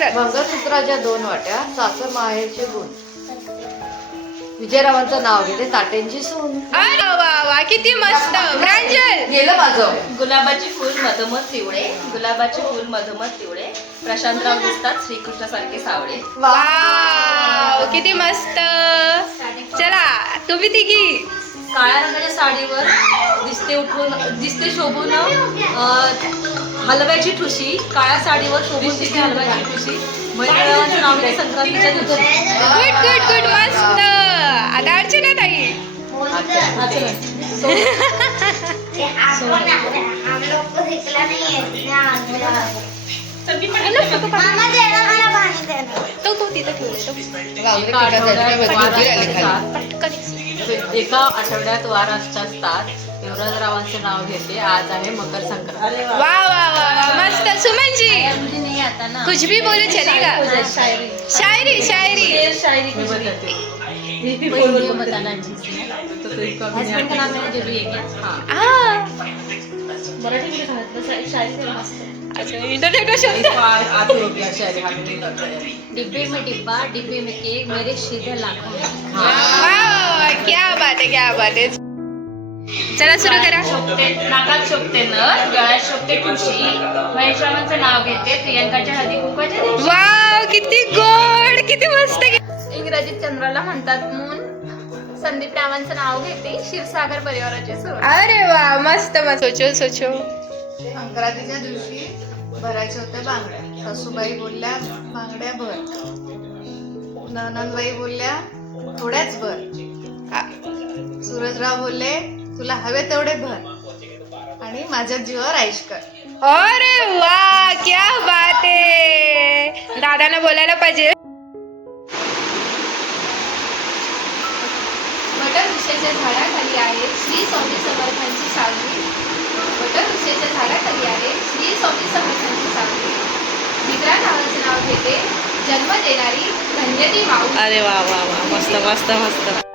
महाराष्ट्रात. मंगळसूत्राच्या 2 वाट्या, सासर माहेरचे गुण. विजयरावांचं नाव घेते, ताटेंची सून. अरे वा वा, किती मस्त. प्रांजल गेलं माझं. गुलाबाचे फूल मधोमध पिवळे, गुलाबाचे फूल मधोमध पिवळे, प्रशांतराव दिसतात श्रीकृष्णासारखे सावळे. वाव, किती मस्त. चला तुम्ही तिघी. काळ्या रंगाच्या साडीवर दिसते शोभून हलव्याची ठुशी, काळ्या साडीवर शोभून दिसते हलव्याची ठुशी. मैत्रिणीचं नाव घेते संक्रांतीच्या दिवशी. गुड गुड गुड, मस्त. आता अर्चना ताई. तो तिथं एका आठवड्यात वार असतात. युवराजरावांचे नाव घेते, आज आहे मकर संक्रांत. वा वा वा वा, मस्त. सुमनजी कुछ भी बोलो चलेगा. शायरी शायरी. हस्बैंड का नाम है जो भी है क्या? हाँ. हाँ. मराठी में शायरी अच्छा, इंटरनेट पर शब्द. आती होगी शायरी. डिब्बे में डिब्बा, डिब्बे में केक, मेरे सीधे लाखों में. वाव, क्या बात है, क्या बात है. चला सुरू करा. नाकात शोभते नथ, गळ्यात शोभते ठुशी, महेशरावांचं नाव घेते, प्रियंकाच्या हळदी कुंकवाच्या दिवशी. वाव, किती गोड, किती मस्त. इंग्रजीत चंद्राला म्हणतात मून. संदीप रावांचं नाव घेते, क्षीरसागर परिवाराची सुरुवात. अरे वा, मस्त मस्त. सोचो सोचो. संक्रांतीच्या दिवशी भरायच्या होत्या बांगड्या. सासूबाई बोलल्या बांगड्या भर. ननंदबाई बोलल्या थोड्याच भर. सूरजराव बोलले तुला हवे तेवढे भर आणि माझ्या जीवावर ऐश कर. अरे वा, क्या बात आहे. दादांना बोलायला पाहिजे. वटवृक्षाच्या झाडाखाली आहे श्री स्वामी समर्थांची सावली. वटवृक्षाच्या झाडाखाली आहे श्री स्वामी समर्थांची सावली. मित्रा नावाचे नाव घेते, जन्म देणारी धन्य ती माऊली. अरे वा वा वा, मस्त मस्त मस्त.